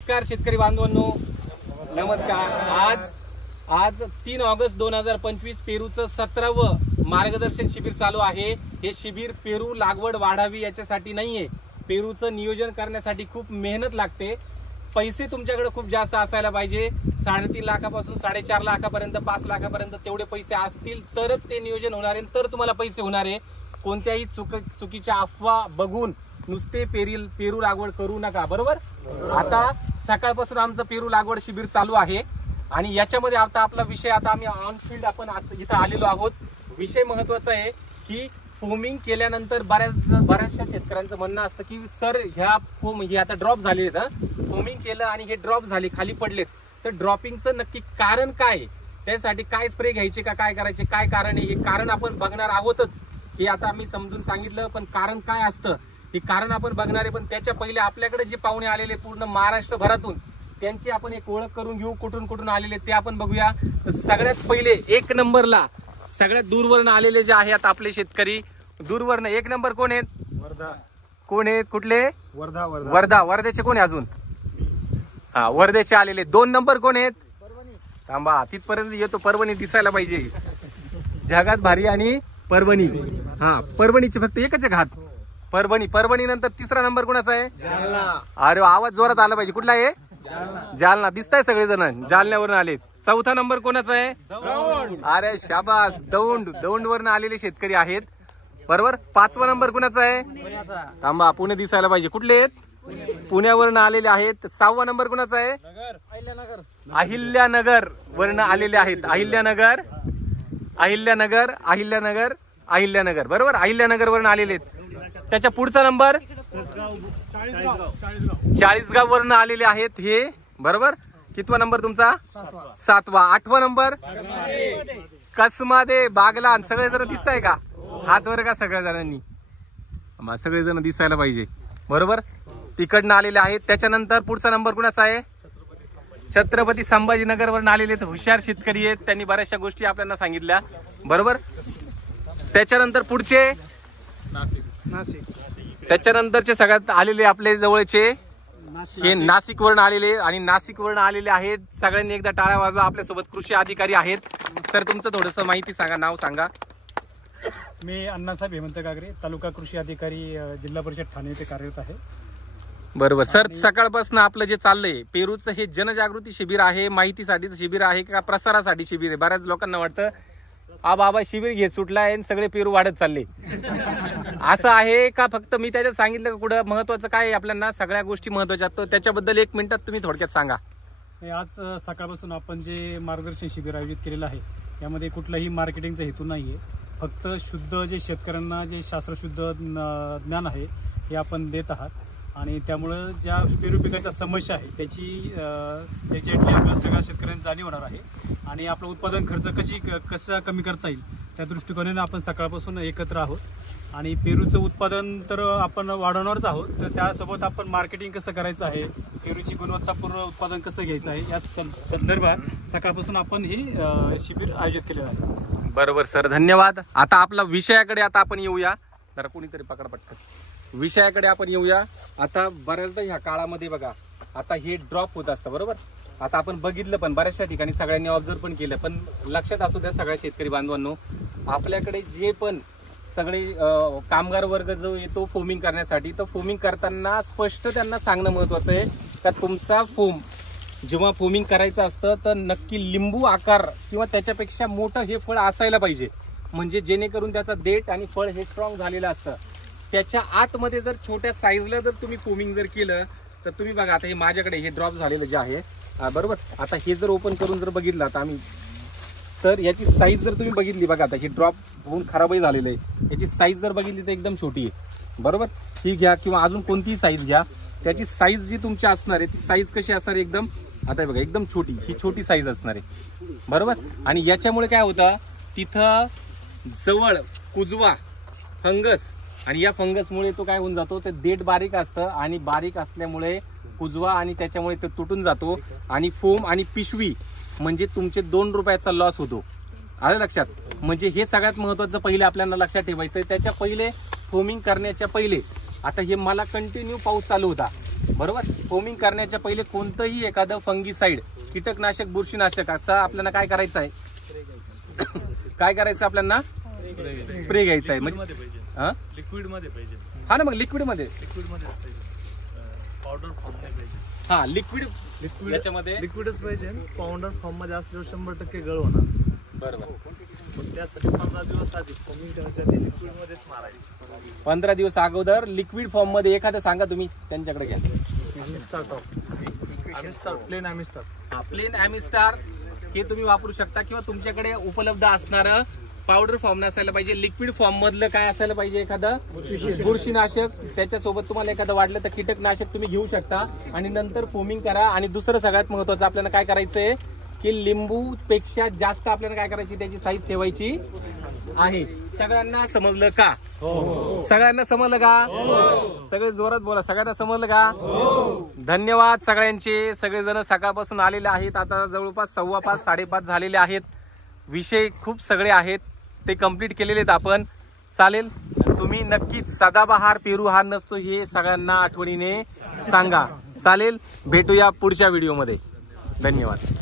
नमस्कार शेतकरी बांधवांनो, नमस्कार। आज 3 ऑगस्ट 2025 पेरूचं 17वं मार्गदर्शन शिबिर चालू आहे। हे शिबिर पेरू लागवड वाढावी याच्यासाठी नाहीये, पेरूचं नियोजन करण्यासाठी खूप मेहनत लागते। पैसे तुमच्याकडे खूप जास्त असायला पाहिजे। 3.5 लाखापासून 4.5 लाखापर्यंत 5 लाखापर्यंत तेवढे पैसे असतील तरच ते नियोजन होणार आहे, तर तुम्हाला पैसे होणार आहे। कोणत्याही चुकीच्या अफवा बघून नुसते पेरू लागवड करू नका, बरोबर। आता सकाळपासून आमचं पेरू लागवड शिबिर चालू आहे आणि याच्यामध्ये आता आपला विषय, आता आम्ही ऑन फील्ड आपण इथं आलेलो आहोत। विषय महत्त्वाचा आहे की फोमिंग केल्यानंतर बऱ्याचशा शेतकऱ्यांचं म्हणणं असतं की सर ह्या फोम हे आता ड्रॉप झालेत, फोमिंग केलं आणि हे ड्रॉप झाले, खाली पडलेत, तर ड्रॉपिंगचं नक्की कारण काय, त्यासाठी काय स्प्रे घ्यायचे का काय करायचे, काय कारण आहे, हे कारण आपण बघणार आहोतच। हे आता आम्ही समजून सांगितलं, पण कारण काय असतं हे कारण आपण बघणार आहे। पण त्याच्या पहिले आपल्याकडे जे पाहुणे आलेले पूर्ण महाराष्ट्रभरातून, त्यांची आपण एक ओळख करून घेऊ, कुठून कुठून आलेले ते आपण बघूया। तर सगळ्यात पहिले 1 नंबरला सगळ्यात दूरवरून आलेले जे आहेत आपले शेतकरी, दूरवरून 1 नंबर कोण आहेत? वर्धा। कोण आहेत? कुठले? वर्धा। वर्ध्याचे कोण आहे अजून? हा, वर्ध्याचे आलेले। 2 नंबर कोण आहेत? थांबा, तिथपर्यंत येतो, परभणी दिसायला पाहिजे। जगात भारी आणि परभणी, हा परभणीचे फक्त एकच एक हात, परभणी नंतर 3रा नंबर कोणाचा आहे? जालना। अरे आवाज जोरात आला पाहिजे, कुठला आहे? जालना। दिसताय सगळेजण जालन्यावरून आले। 4था नंबर कोणाचा आहे? दौंड। अरे शाबास, दौंड वरून आलेले शेतकरी आहेत, बरोबर। 5वा नंबर कोणाचा आहे? थांबा, पुणे दिसायला पाहिजे, कुठले आहेत? पुण्यावरून आलेले आहेत। 6वा नंबर कोणाचा आहे? अहिल्यानगर वरून आलेले आहेत, अहिल्यानगर, बरोबर, अहिल्यानगर वरून आलेले आहेत। त्याच्या पुढचा नंबर चाळीसगाव वरून आलेले आहेत हे, बरोबर। कितवा नंबर तुमचा? 7वा। 8वा नंबर कसमादे, बागलान। सगळेजण दिसताय का? हात वर का सगळ्या जणांनी? सगळेजण दिसायला पाहिजे, बरोबर। तिकडनं आलेले आहेत। त्याच्यानंतर पुढचा नंबर कुणाचा आहे? छत्रपती संभाजीनगर वरून आलेले हुशार शेतकरी आहेत, त्यांनी बऱ्याचशा गोष्टी आपल्याला सांगितल्या, बरोबर। त्याच्यानंतर पुढचे नाशिक। त्याच्यानंतरचे सगळ्यात आलेले आपले जवळचे हे नाशिक वरून आलेले, आणि नाशिक वरून आलेले आहेत। सगळ्यांनी एकदा टाळ्या वाजवा। आपल्यासोबत कृषी अधिकारी आहेत। सर तुमचं थोडंसं माहिती सांगा, नाव सांगा। मी अण्णासाहेब हेमंत गागरे, तालुका कृषी अधिकारी, जिल्हा परिषद ठाणे येथे कार्यरत आहे, बरोबर। सर सकाळपासून आपलं जे चाललंय पेरूचं, हे जनजागृती शिबिर आहे, माहितीसाठीचं शिबिर आहे का प्रसारासाठी शिबिर आहे? बऱ्याच लोकांना वाटतं बाबा शिबिर घेत सुटलाय आणि सगळे पेरू वाढत चालले, असं आहे का? फक्त मी त्याच्यात सांगितलं का कुठं महत्वाचं काय आहे आपल्याला? सगळ्या गोष्टी महत्वाच्या, तर त्याच्याबद्दल 1 मिनिटात तुम्ही थोडक्यात सांगा। आज सकाळपासून आपण जे मार्गदर्शन शिबिर आयोजित केलेलं आहे, यामध्ये कुठलाही मार्केटिंगचा हेतू नाहीये, फक्त शुद्ध जे शेतकऱ्यांना जे शास्त्रशुद्ध ज्ञान आहे हे आपण देत आहात, आणि त्यामुळं ज्या पेरू पिकाच्या समस्या आहे त्याची एक्झॅक्टली आपल्या सगळ्या शेतकऱ्यांना जाणीव होणार आहे, आणि आपलं उत्पादन खर्च कसा कमी करता येईल त्या दृष्टिकोनाने आपण सकाळपासून एकत्र आहोत। आणि पेरूचं उत्पादन तर आपण वाढवणारच आहोत, तर त्यासोबत आपण मार्केटिंग कसं करायचं आहे, पेरूची गुणवत्तापूर्ण उत्पादन कसं घ्यायचं आहे, या संदर्भात सकाळपासून आपण हे शिबिर आयोजित केलेलं आहे। बरोबर सर, धन्यवाद। आता आपला विषयाकडे आता आपण येऊया, जरा कोणीतरी पकडा पटकन, विषयाकडे आपण येऊया। आता बऱ्याचदा ह्या काळामध्ये बघा, आता हे ड्रॉप होत असतं, बरोबर। आता आपण बघितलं पण बऱ्याचशा ठिकाणी, सगळ्यांनी ऑब्झर्व पण केलं, पण लक्षात असू द्या सगळ्या शेतकरी बांधवांनो, आपल्याकडे जे पण सगळे कामगार वर्ग जो येतो फोमिंग करण्यासाठी, तर फोमिंग करताना स्पष्ट त्यांना सांगणं महत्वाचं आहे का तुमचा फोम जेव्हा फोमिंग करायचं असतं तर नक्की लिंबू आकार किंवा त्याच्यापेक्षा मोठं हे फळ असायला पाहिजे, म्हणजे जेणेकरून त्याचा देठ आणि फळ हे स्ट्रॉंग झालेलं असतं। त्याच्या आतमध्ये जर छोट्या साईजला जर तुम्ही फोमिंग जर केलं तर तुम्ही बघा, आता हे माझ्याकडे हे ड्रॉप झालेलं जे आहे, बरोबर। आता हे जर ओपन करून जर बघितलं आता आम्ही, तर याची साईज जर तुम्ही बघितली, बघा आता हे ड्रॉप होऊन खराबही झालेलं आहे, याची साईज जर बघितली तर एकदम छोटी आहे, बरोबर। ही घ्या किंवा अजून कोणतीही साईज घ्या, त्याची साईज जी तुमची असणार आहे ती साईज कशी असणार आहे? एकदम, आता बघा एकदम छोटी, ही छोटी साईज असणार आहे, बरोबर। आणि याच्यामुळे काय होतं, तिथं जवळ कुजवा, फंगस, आणि या फंगसमुळे तो काय होऊन जातो, ते देठ बारीक असतं, आणि बारीक असल्यामुळे कुजवा, आणि त्याच्यामुळे तो तुटून जातो, आणि फोम आणि पिशवी म्हणजे तुमचे 2 रुपयाचा लॉस होतो। आलं लक्षात? म्हणजे हे सगळ्यात महत्वाचं पहिले आपल्याला लक्षात ठेवायचं आहे। त्याच्या पहिले फोमिंग करण्याच्या पहिले, आता हे मला कंटिन्यू पाऊस चालू होता, बरोबर. फोमिंग करण्याच्या पहिले कोणतंही एखादं फंगीसाइड कीटकनाशक बुरशीनाशकाचा आपल्याला काय करायचं आहे काय करायचं आपल्याला स्प्रे घ्यायचा आहे. म्हणजे लिक्विड मध्ये पाहिजे. हा ना, मग लिक्विड मध्ये पावडर फॉर्म नाही पाहिजे. हा लिक्विड याच्यामध्ये लिक्विडच पाहिजे. पावडर फॉर्म मध्ये असल्यावर 100% गळ होणार. बरोबर. पण त्यासाठी 15 दिवस आधी फॉर्मिंग करायच्या आधी लिक्विड मध्येच मारायचं. 15 दिवस अगोदर लिक्विड फॉर्म मध्ये एखादं सांगा तुम्ही त्यांच्याकडे घ्या. प्लेन ॲमिस्टार हे तुम्ही वापरू शकता किंवा तुमच्याकडे उपलब्ध असणारं पावडर फॉर्म नसायला पाहिजे. लिक्विड फॉर्म मधलं काय असायला पाहिजे एखादं बुरशीनाशक. त्याच्यासोबत तुम्हाला एखादं वाटलं तर कीटकनाशक तुम्ही घेऊ शकता आणि नंतर फोमिंग करा. आणि दुसरं सगळ्यात महत्वाचं आपल्याला काय करायचंय की लिंबू पेक्षा जास्त आपल्याला काय करायची त्याची साईज ठेवायची आहे. सगळ्यांना समजलं का? सगळ्यांना समजलं का? सगळे जोरात बोला. सगळ्यांना समजलं का? धन्यवाद सगळ्यांचे. सगळेजण सकाळपासून आलेले आहेत. आता जवळपास 5:15 5:30 झालेले आहेत. विषय खूप सगळे आहेत ते कंप्लीट केलेले आहेत आपण. चालेल, तुम्ही नक्कीच सदाबहार पेरू हा नसतो हे सगळ्यांना आठवणीने सांगा. चालेल, भेटूया पुढच्या व्हिडिओमध्ये. धन्यवाद.